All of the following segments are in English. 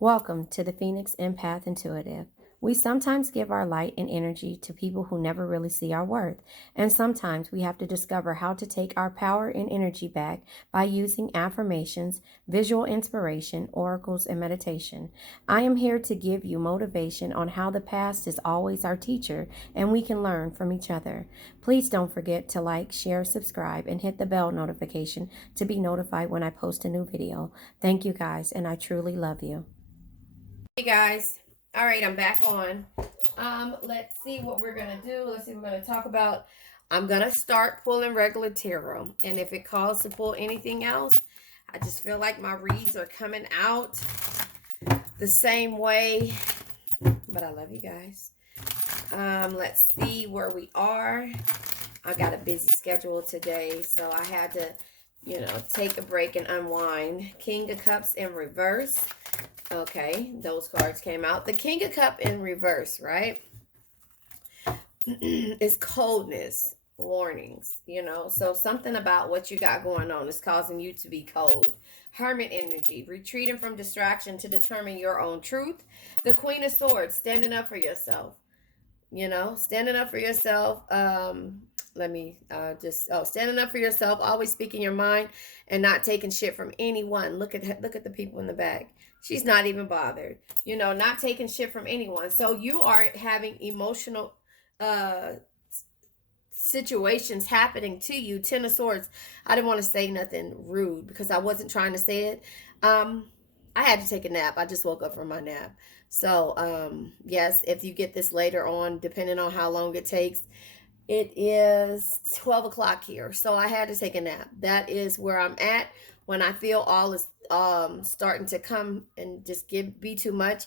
Welcome to the Phoenix Empath Intuitive. We sometimes give our light and energy to people who never really see our worth, and sometimes we have to discover how to take our power and energy back by using affirmations, visual inspiration, oracles, and meditation. I am here to give you motivation on how the past is always our teacher and we can learn from each other. Please don't forget to like, share, subscribe, and hit the bell notification to be notified when I post a new video. Thank you guys, and I truly love you. Hey guys, all right, I'm back on. Let's see what we're gonna do. Let's see what we're gonna talk about. I'm gonna start pulling regular tarot, and if it calls to pull anything else, I just feel like my reads are coming out the same way. But I love you guys. Let's see where we are. I got a busy schedule today, so I had to, take a break and unwind. King of Cups in reverse. Okay, those cards came out. The King of Cup in reverse, right? Is coldness, warnings, So something about what you got going on is causing you to be cold. Hermit energy, retreating from distraction to determine your own truth. The Queen of Swords, standing up for yourself. Standing up for yourself. Standing up for yourself, always speaking your mind and not taking shit from anyone. Look at the people in the back. She's not even bothered. Not taking shit from anyone. So you are having emotional situations happening to you. Ten of Swords. I didn't want to say nothing rude because I wasn't trying to say it. I had to take a nap. I just woke up from my nap. So, yes, if you get this later on, depending on how long it takes, it is 12 o'clock here. So I had to take a nap. That is where I'm at when I feel all is starting to come and just be too much.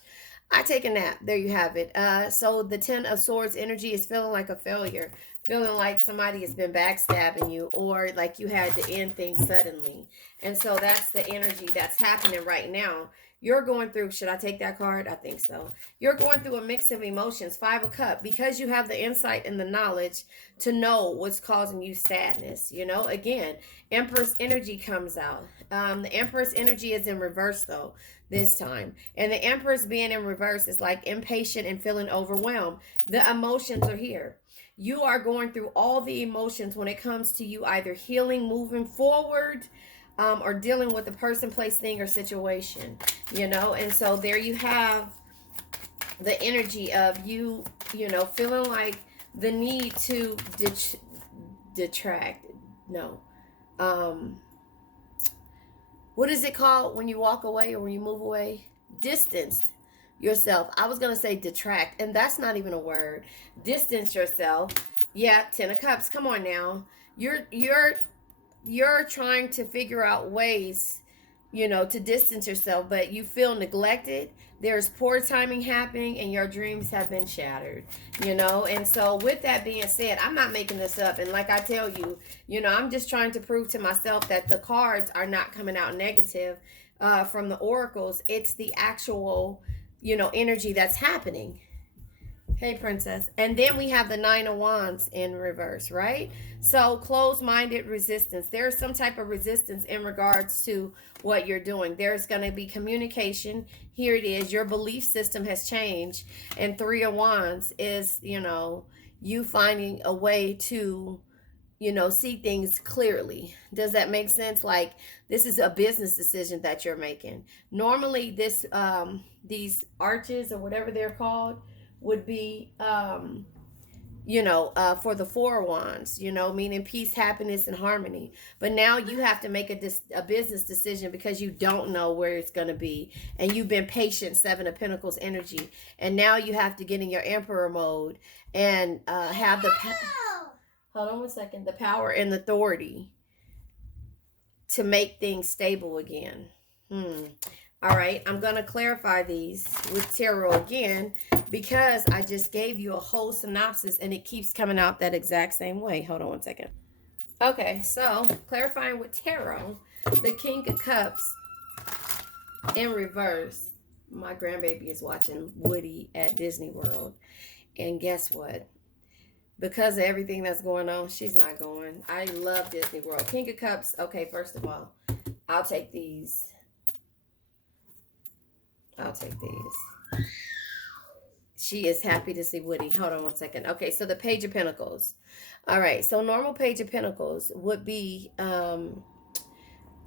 I take a nap. There you have it. So the Ten of Swords energy is feeling like a failure, feeling like somebody has been backstabbing you, or like you had to end things suddenly. And so that's the energy that's happening right now. You're going through, should I take that card? I think so. You're going through a mix of emotions. Five of Cups, because you have the insight and the knowledge to know what's causing you sadness. Again, Empress energy comes out. The Empress energy is in reverse though this time. And the Empress being in reverse is like impatient and feeling overwhelmed. The emotions are here. You are going through all the emotions when it comes to you either healing, moving forward, or dealing with a person, place, thing, or situation, and so there you have the energy of you, feeling like the need to detract. No. What is it called when you walk away or when you move away? Distanced yourself. I was going to say detract, and that's not even a word. Distance yourself. Yeah, Ten of Cups. Come on now. You're trying to figure out ways, to distance yourself, but you feel neglected. There's poor timing happening and your dreams have been shattered, and so with that being said, I'm not making this up. And like I tell you, I'm just trying to prove to myself that the cards are not coming out negative from the oracles. It's the actual, energy that's happening. Hey, princess. And then we have the Nine of Wands in reverse, right? So closed-minded resistance. There's some type of resistance in regards to what you're doing. There's going to be communication. Here it is. Your belief system has changed. And Three of Wands is, you finding a way to, see things clearly. Does that make sense? Like, this is a business decision that you're making. Normally, these arches or whatever they're called would be for the Four of Wands, meaning peace, happiness, and harmony. But now you have to make a business decision because you don't know where it's going to be, and you've been patient. Seven of Pentacles energy, and now you have to get in your Emperor mode and have the hold on one second, the power and authority to make things stable again. All right, I'm going to clarify these with tarot again because I just gave you a whole synopsis and it keeps coming out that exact same way. Hold on one second. Okay, so clarifying with tarot, the King of Cups in reverse. My grandbaby is watching Woody at Disney World. And guess what? Because of everything that's going on, she's not going. I love Disney World. King of Cups. Okay, first of all, I'll take these. I'll take these. She is happy to see Woody. Hold on one second. Okay, so the Page of Pentacles. All right, so normal Page of Pentacles would be, what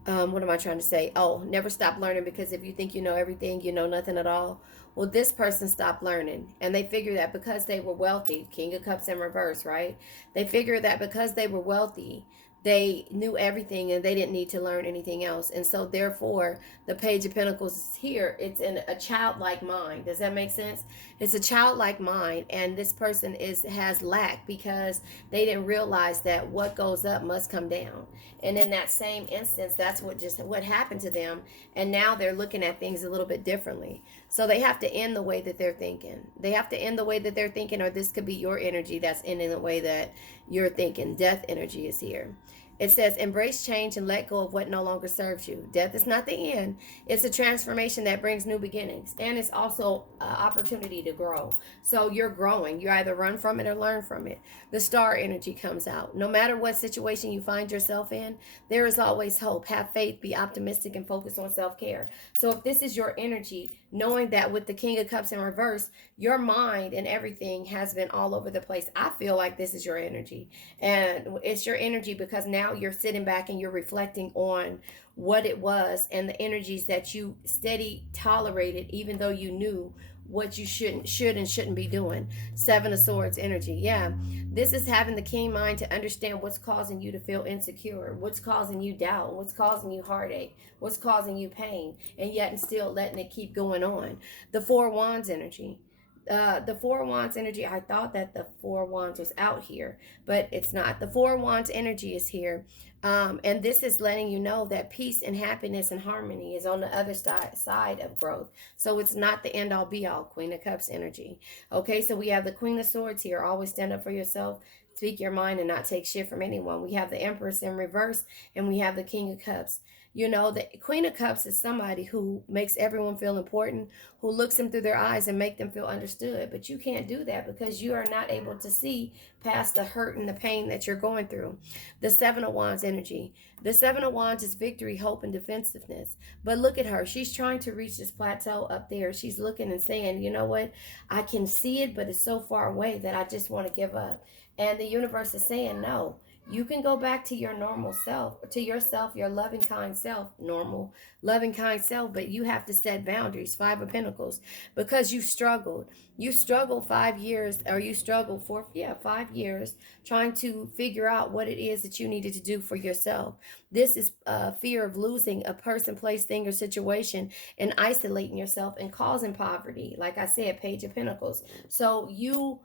am I trying to say? Oh, never stop learning, because if you think you know everything, you know nothing at all. Well, this person stopped learning, and they figured that because they were wealthy, King of Cups in reverse, right? They figured that because they were wealthy, they knew everything and they didn't need to learn anything else. And so therefore, the Page of Pentacles is here. It's in a childlike mind. Does that make sense? It's a childlike mind, and this person has lack because they didn't realize that what goes up must come down. And in that same instance, that's what happened to them. And now they're looking at things a little bit differently. So they have to end the way that they're thinking. They have to end the way that they're thinking, or this could be your energy that's ending the way that you're thinking. Death energy is here. It says, embrace change and let go of what no longer serves you. Death is not the end. It's a transformation that brings new beginnings. And it's also an opportunity to grow. So you're growing. You either run from it or learn from it. The star energy comes out. No matter what situation you find yourself in, there is always hope. Have faith, be optimistic, and focus on self-care. So if this is your energy, knowing that with the King of Cups in reverse, your mind and everything has been all over the place. I feel like this is your energy. And it's your energy because now you're sitting back and you're reflecting on what it was and the energies that you steady tolerated, even though you knew what you should and shouldn't be doing. Seven of Swords energy. Yeah, this is having the keen mind to understand what's causing you to feel insecure, what's causing you doubt, what's causing you heartache, what's causing you pain, and yet and still letting it keep going on. The Four Wands energy. The Four Wands energy, I thought that the Four Wands was out here, but it's not. The Four Wands energy is here. And this is letting you know that peace and happiness and harmony is on the other side of growth. So it's not the end all be all. Queen of Cups energy. Okay, so we have the Queen of Swords here. Always stand up for yourself. Speak your mind and not take shit from anyone. We have the Empress in reverse, and we have the King of Cups. You know, the Queen of Cups is somebody who makes everyone feel important, who looks them through their eyes and make them feel understood. But you can't do that because you are not able to see past the hurt and the pain that you're going through. The Seven of Wands energy. The Seven of Wands is victory, hope, and defensiveness. But look at her. She's trying to reach this plateau up there. She's looking and saying, you know what? I can see it, but it's so far away that I just want to give up. And the universe is saying, no. You can go back to your normal self, to yourself, your loving, kind self, normal, loving, kind self, but you have to set boundaries. Five of Pentacles, because you struggled. You struggled 5 years, or you struggled for, 5 years, trying to figure out what it is that you needed to do for yourself. This is fear of losing a person, place, thing, or situation, and isolating yourself and causing poverty. Like I said, Page of Pentacles. So you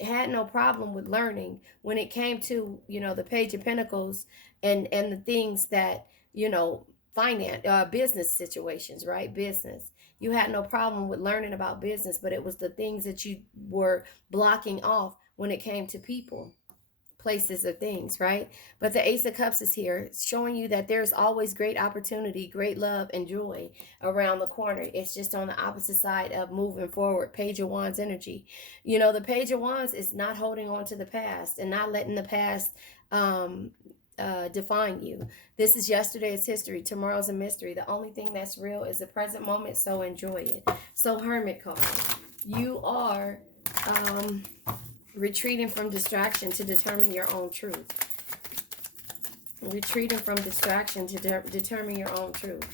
had no problem with learning when it came to, the Page of Pentacles and the things that, finance, business situations, right? Business. You had no problem with learning about business, but it was the things that you were blocking off when it came to people, places, or things, right? But the Ace of Cups is here, showing you that there's always great opportunity, great love, and joy around the corner. It's just on the opposite side of moving forward. Page of Wands energy. The Page of Wands is not holding on to the past and not letting the past define you. This is yesterday's history. Tomorrow's a mystery. The only thing that's real is the present moment, so enjoy it. So Hermit card. You are retreating from distraction to determine your own truth. Retreating from distraction to determine your own truth.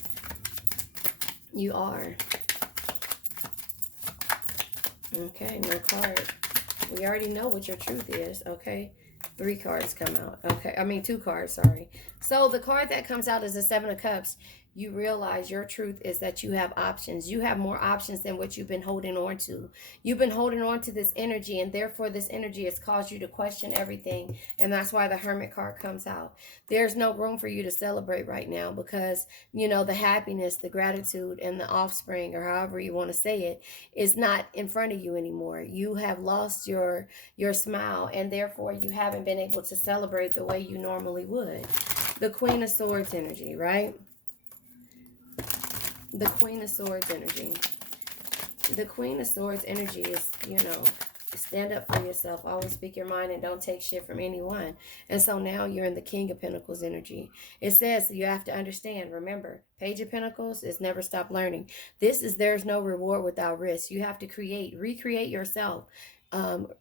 You are. Okay, no card. We already know what your truth is, okay? 3 cards come out. Okay, I mean 2 cards, sorry. So the card that comes out is the Seven of Cups. You realize your truth is that you have options. You have more options than what you've been holding on to. You've been holding on to this energy, and therefore this energy has caused you to question everything. And that's why the Hermit card comes out. There's no room for you to celebrate right now because, the happiness, the gratitude, and the offspring, or however you want to say it, is not in front of you anymore. You have lost your smile, and therefore you haven't been able to celebrate the way you normally would. The Queen of Swords energy, right? The Queen of Swords energy. The Queen of Swords energy is, Stand up for yourself. Always speak your mind and don't take shit from anyone. And so now you're in the King of Pentacles energy. It says you have to understand, remember, Page of Pentacles is never stop learning. This is there's no reward without risk. You have to recreate yourself.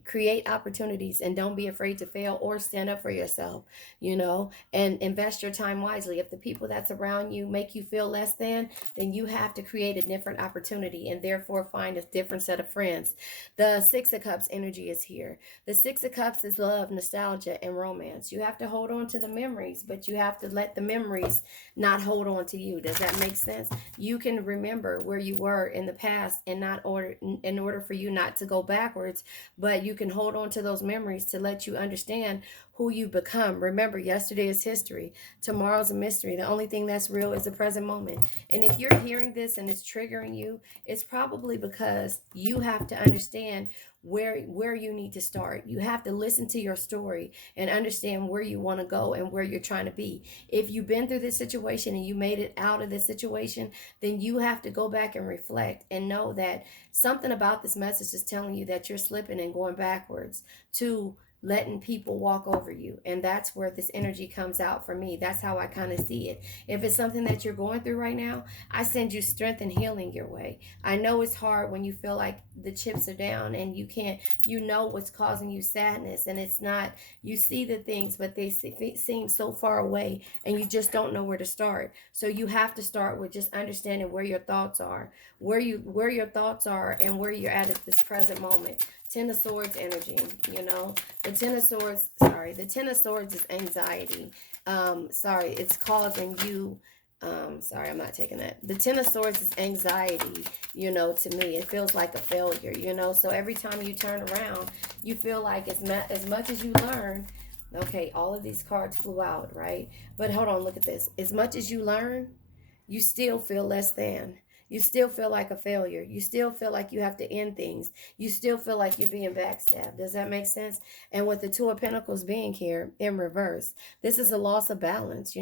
Create opportunities and don't be afraid to fail or stand up for yourself, and invest your time wisely. If the people that's around you make you feel less than, then you have to create a different opportunity and therefore find a different set of friends. The Six of Cups energy is here. The Six of Cups is love, nostalgia, and romance. You have to hold on to the memories, but you have to let the memories not hold on to you. Does that make sense? You can remember where you were in the past and in order for you not to go backwards, but you can hold on to those memories to let you understand who you become. Remember, yesterday is history. Tomorrow's a mystery. The only thing that's real is the present moment. And if you're hearing this and it's triggering you, it's probably because you have to understand where you need to start. You have to listen to your story and understand where you want to go and where you're trying to be. If you've been through this situation and you made it out of this situation, then you have to go back and reflect and know that something about this message is telling you that you're slipping and going backwards to letting people walk over you. And that's where this energy comes out for me. That's how I kind of see it. If it's something that you're going through right now, I send you strength and healing your way. I know it's hard when you feel like the chips are down and you know what's causing you sadness, and it's not, you see the things, but they seem so far away and you just don't know where to start. So you have to start with just understanding where your thoughts are, where your thoughts are and where you're at this present moment. Ten of Swords energy, the Ten of Swords is anxiety. It's causing you, I'm not taking that. The Ten of Swords is anxiety, to me. It feels like a failure, so every time you turn around, you feel like as much as you learn, okay, all of these cards flew out, right? But hold on, look at this. As much as you learn, you still feel less than. You still feel like a failure. You still feel like you have to end things. You still feel like you're being backstabbed. Does that make sense? And with the Two of Pentacles being here in reverse, this is a loss of balance,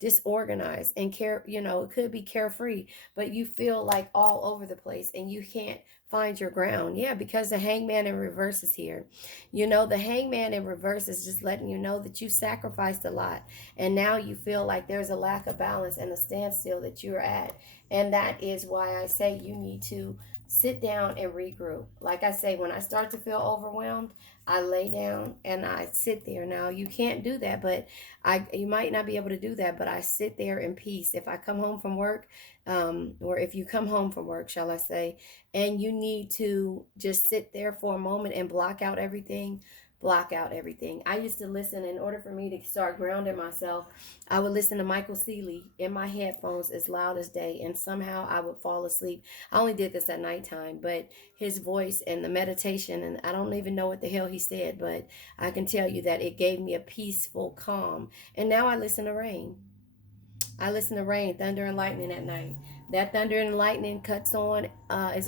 disorganized and it could be carefree, but you feel like all over the place and you can't find your ground. Yeah, because the Hangman in reverse is here. The Hangman in reverse is just letting you know that you sacrificed a lot and now you feel like there's a lack of balance and a standstill that you're at. And that is why I say you need to sit down and regroup. Like I say, when I start to feel overwhelmed, I lay down and I sit there. Now, you can't do that, but you might not be able to do that, but I sit there in peace. If I come home from work, or if you come home from work, shall I say, and you need to just sit there for a moment and block out everything, block out everything. I used to listen, in order for me to start grounding myself, I would listen to Michael Seeley in my headphones as loud as day, and somehow I would fall asleep. I only did this at nighttime, but his voice and the meditation, and I don't even know what the hell he said, but I can tell you that it gave me a peaceful calm. And now I listen to rain. I listen to rain, thunder, and lightning at night. That thunder and lightning is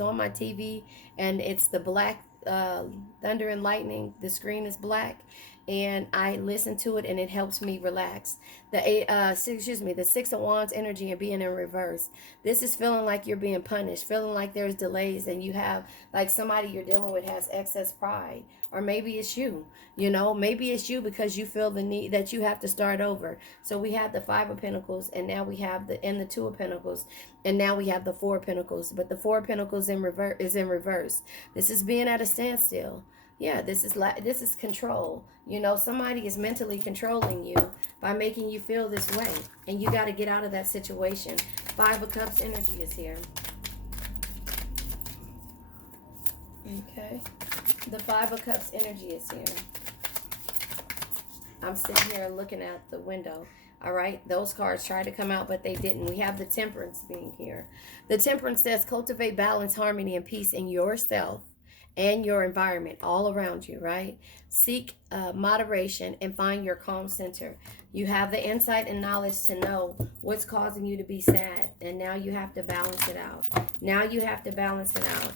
on my TV, and it's the black thunder and lightning. The screen is black, and I listen to it, and it helps me relax. The Six of Wands energy and being in reverse. This is feeling like you're being punished, feeling like there's delays, and you have, like, somebody you're dealing with has excess pride. Or maybe it's you, maybe it's you because you feel the need that you have to start over. So we have the Five of Pentacles, and now we have the Two of Pentacles, and now we have the Four of Pentacles. But the Four of Pentacles is in reverse. This is being at a standstill. Yeah, this is control. Somebody is mentally controlling you by making you feel this way, and you got to get out of that situation. Five of Cups energy is here. Okay. The Five of Cups energy is here. I'm sitting here looking out the window. All right. Those cards tried to come out, but they didn't. We have the Temperance being here. The Temperance says cultivate balance, harmony, and peace in yourself and your environment all around you, right? Seek moderation and find your calm center. You have the insight and knowledge to know what's causing you to be sad, and now you have to balance it out. Now you have to balance it out.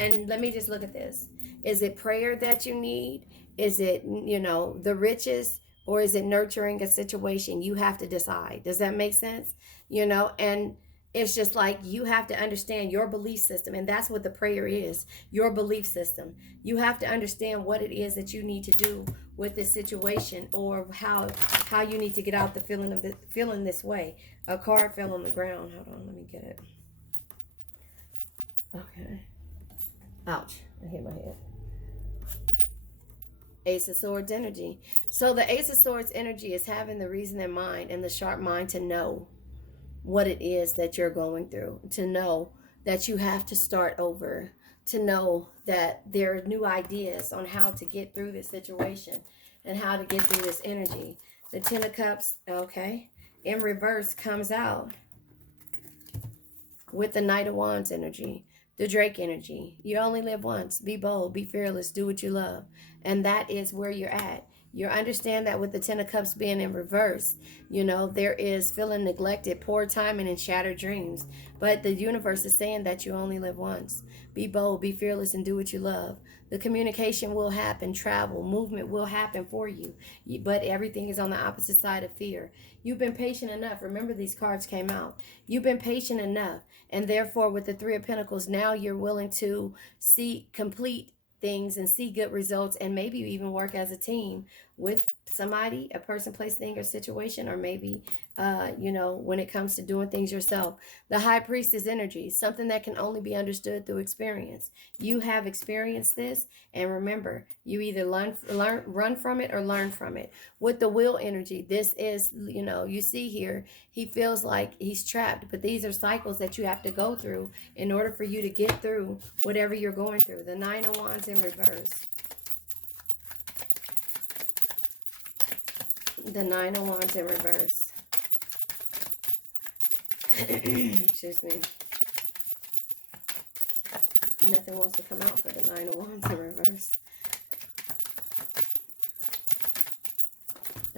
And let me just look at this. Is it prayer that you need? Is it, the riches? Or is it nurturing a situation? You have to decide. Does that make sense? And It's just like you have to understand your belief system, and that's what the prayer is, your belief system. You have to understand what it is that you need to do with this situation, or how you need to get out the feeling of the feeling this way. A card fell on the ground. Hold on, let me get it. Okay. Ouch. I hit my head. Ace of Swords energy. So the Ace of Swords energy is having the reason in mind and the sharp mind to know what it is that you're going through, to know that you have to start over, to know that there are new ideas on how to get through this situation and how to get through this energy. The Ten of Cups, okay, in reverse comes out with the Knight of Wands energy, the Drake energy. You only live once. Be bold, be fearless, do what you love. And that is where you're at. You understand that with the Ten of Cups being in reverse, there is feeling neglected, poor timing, and shattered dreams. But the universe is saying that you only live once. Be bold, be fearless, and do what you love. The communication will happen, travel, movement will happen for you. But everything is on the opposite side of fear. You've been patient enough. Remember, these cards came out. You've been patient enough. And therefore, with the Three of Pentacles, now you're willing to complete things and see good results, and maybe even work as a team with somebody, a person, place, thing, or situation, or maybe when it comes to doing things yourself. The High Priestess energy, something that can only be understood through experience. You have experienced this, and remember, you either run from it or learn from it. With the Wheel energy, this is, you see here, he feels like he's trapped, but these are cycles that you have to go through in order for you to get through whatever you're going through. The Nine of Wands in reverse. The Nine of Wands in reverse. Excuse me. Nothing wants to come out for the Nine of Wands in reverse.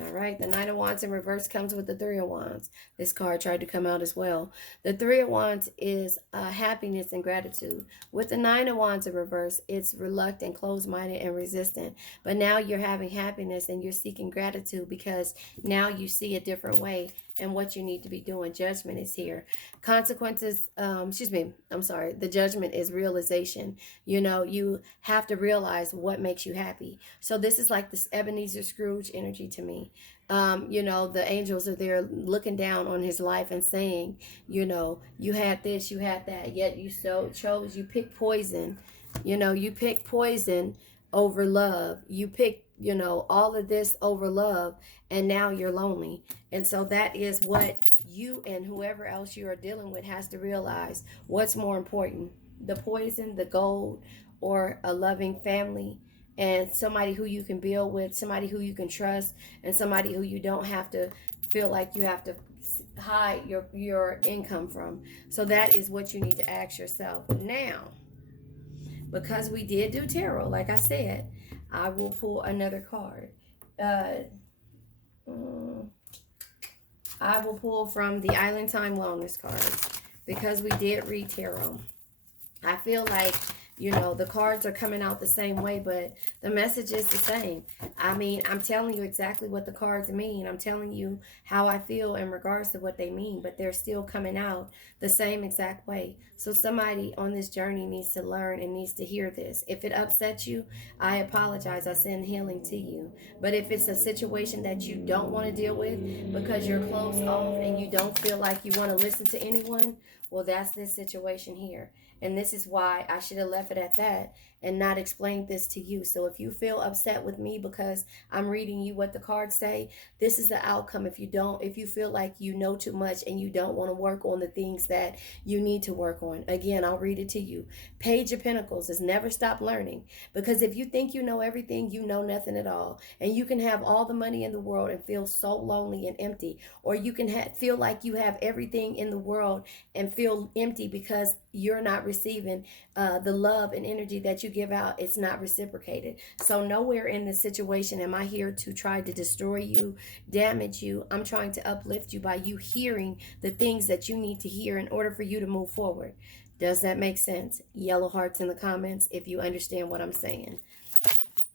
All right, the Knight of Wands in reverse comes with the Three of Wands. This card tried to come out as well. The Three of Wands is happiness and gratitude. With the Nine of Wands in reverse, it's reluctant, closed-minded, and resistant. But now you're having happiness and you're seeking gratitude because now you see a different way and what you need to be doing. Judgment is here. Consequences, the judgment is realization. You have to realize what makes you happy. So this is like this Ebenezer Scrooge energy to me. The angels are there looking down on his life and saying, you had this, you had that, yet you you picked poison. You picked poison over love. You picked, all of this over love, and now you're lonely. And so that is what you and whoever else you are dealing with has to realize. What's more important, the poison, the gold, or a loving family and somebody who you can build with, somebody who you can trust, and somebody who you don't have to feel like you have to hide your income from. So that is what you need to ask yourself. Now, because we did do tarot, like I said, I will pull another card. I will pull from the Island Time Wellness cards because we did read tarot. I feel like, the cards are coming out the same way, but the message is the same. I'm telling you exactly what the cards mean. I'm telling you how I feel in regards to what they mean, but they're still coming out the same exact way. So somebody on this journey needs to learn and needs to hear this. If it upsets you, I apologize. I send healing to you. But if it's a situation that you don't want to deal with because you're closed off and you don't feel like you want to listen to anyone, well, that's this situation here. And this is why I should have left it at that and not explained this to you. So if you feel upset with me because I'm reading you what the cards say, this is the outcome. If you feel like you know too much and you don't want to work on the things that you need to work on, again, I'll read it to you. Page of Pentacles is never stop learning, because if you think you know everything, you know nothing at all. And you can have all the money in the world and feel so lonely and empty, or you can feel like you have everything in the world and feel empty because you're not receiving the love and energy that you give out. It's not reciprocated. So nowhere in this situation am I here to try to destroy you, damage you. I'm trying to uplift you by you hearing the things that you need to hear in order for you to move forward. Does that make sense? Yellow hearts in the comments if you understand what I'm saying.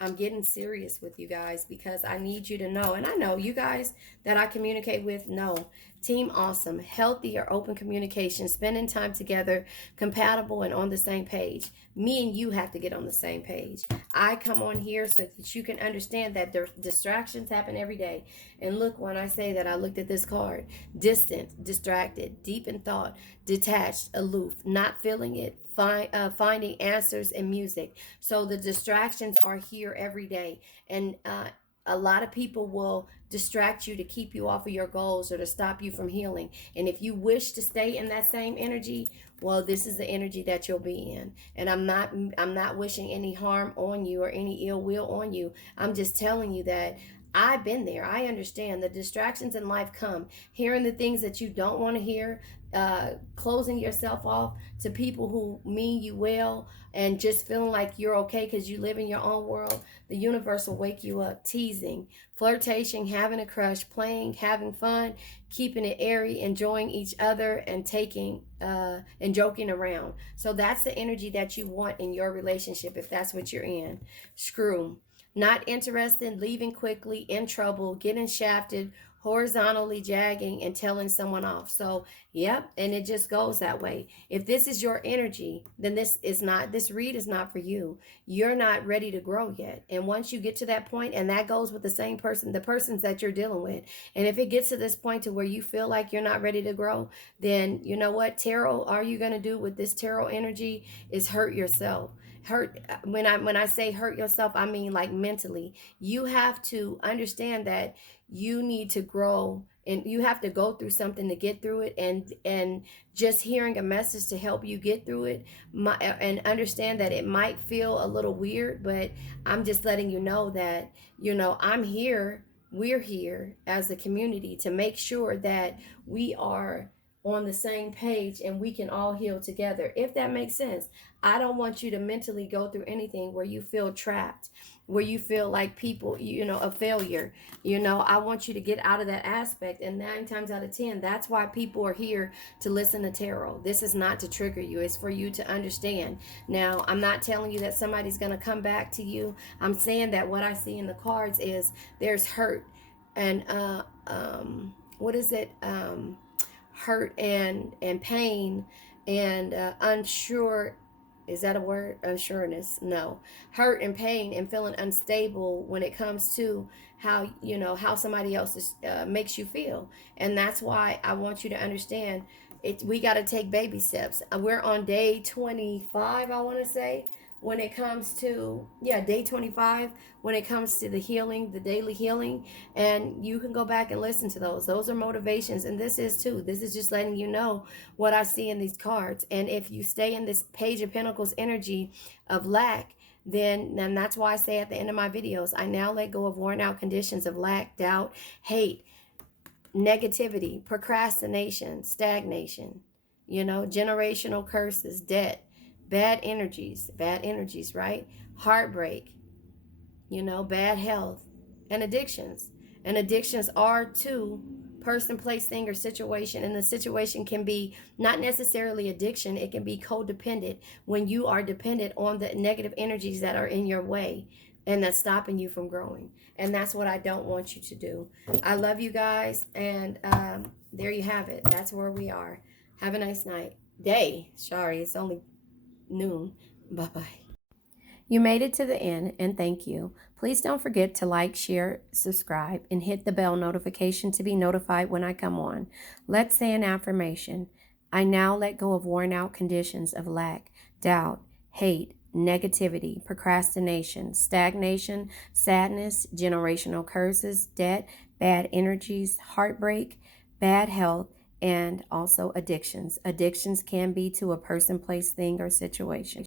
I'm getting serious with you guys because I need you to know, and I know you guys that I communicate with know. Team awesome, healthy or open communication, spending time together, compatible and on the same page. Me and you have to get on the same page. I come on here so that you can understand that distractions happen every day. And look, when I say that, I looked at this card: distant, distracted, deep in thought, detached, aloof, not feeling it, finding answers in music. So the distractions are here every day. And a lot of people will distract you to keep you off of your goals or to stop you from healing. And if you wish to stay in that same energy, well, this is the energy that you'll be in. And I'm not wishing any harm on you or any ill will on you. I'm just telling you that I've been there. I understand the distractions in life come. Hearing the things that you don't want to hear, closing yourself off to people who mean you well, and just feeling like you're okay because you live in your own world. The universe will wake you up. Teasing, flirtation, having a crush, playing, having fun, keeping it airy, enjoying each other, and taking and joking around. So that's the energy that you want in your relationship if that's what you're in. Screw. Not interested, leaving quickly, in trouble, getting shafted, horizontally jagging, and telling someone off. So, yep, and it just goes that way. If this is your energy, then this read is not for you. You're not ready to grow yet. And once you get to that point, and that goes with the same person, the persons that you're dealing with. And if it gets to this point to where you feel like you're not ready to grow, then you know what tarot are you going to do with this tarot energy is hurt yourself. Hurt, when I say hurt yourself, I mean like mentally. You have to understand that you need to grow, and you have to go through something to get through it. And just hearing a message to help you get through it, and understand that it might feel a little weird, but I'm just letting you know that I'm here. We're here as a community to make sure that we are on the same page and we can all heal together, if that makes sense. I don't want you to mentally go through anything where you feel trapped, where you feel like people, a failure. I want you to get out of that aspect. And 9 times out of 10, that's why people are here to listen to tarot. This is not to trigger you. It's for you to understand. Now, I'm not telling you that somebody's going to come back to you. I'm saying that what I see in the cards is there's hurt and, what is it? Hurt and pain and unsure. Is that a word? Unsureness? No. Hurt and pain and feeling unstable when it comes to how somebody else makes you feel. And that's why I want you to understand it. We got to take baby steps. We're on day 25, I want to say, when it comes to day 25, when it comes to the healing, the daily healing. And you can go back and listen to those are motivations. And this is too. This is just letting you know what I see in these cards. And if you stay in this Page of Pentacles energy of lack, then that's why I say at the end of my videos, I now let go of worn out conditions of lack, doubt, hate, negativity, procrastination, stagnation, generational curses, debt, bad energies, right? Heartbreak, bad health, and addictions. And addictions are to person, place, thing, or situation. And the situation can be not necessarily addiction. It can be codependent, when you are dependent on the negative energies that are in your way and that's stopping you from growing. And that's what I don't want you to do. I love you guys. And there you have it. That's where we are. Have a nice day. Sorry, it's only noon. Bye-bye. You made it to the end, and thank you. Please don't forget to like, share, subscribe, and hit the bell notification to be notified when I come on. Let's say an affirmation. I now let go of worn out conditions of lack, doubt, hate, negativity, procrastination, stagnation, sadness, generational curses, debt, bad energies, heartbreak, bad health, and also addictions. Addictions can be to a person, place, thing, or situation.